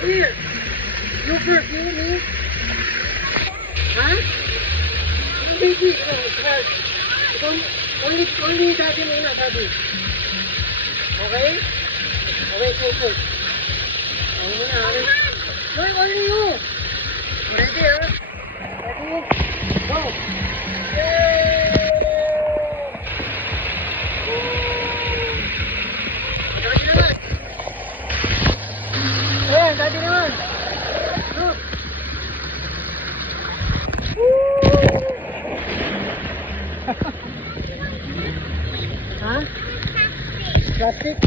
Here. You first, me. Huh? You baby. Oh, first. Only daddy muna, daddy. Okay? Okay, so. Ako muna, okay? No, only you. Ready, ha? Ready? Go. Yay! Daddy naman. Ayan, daddy naman. Look. Ha? Plastic.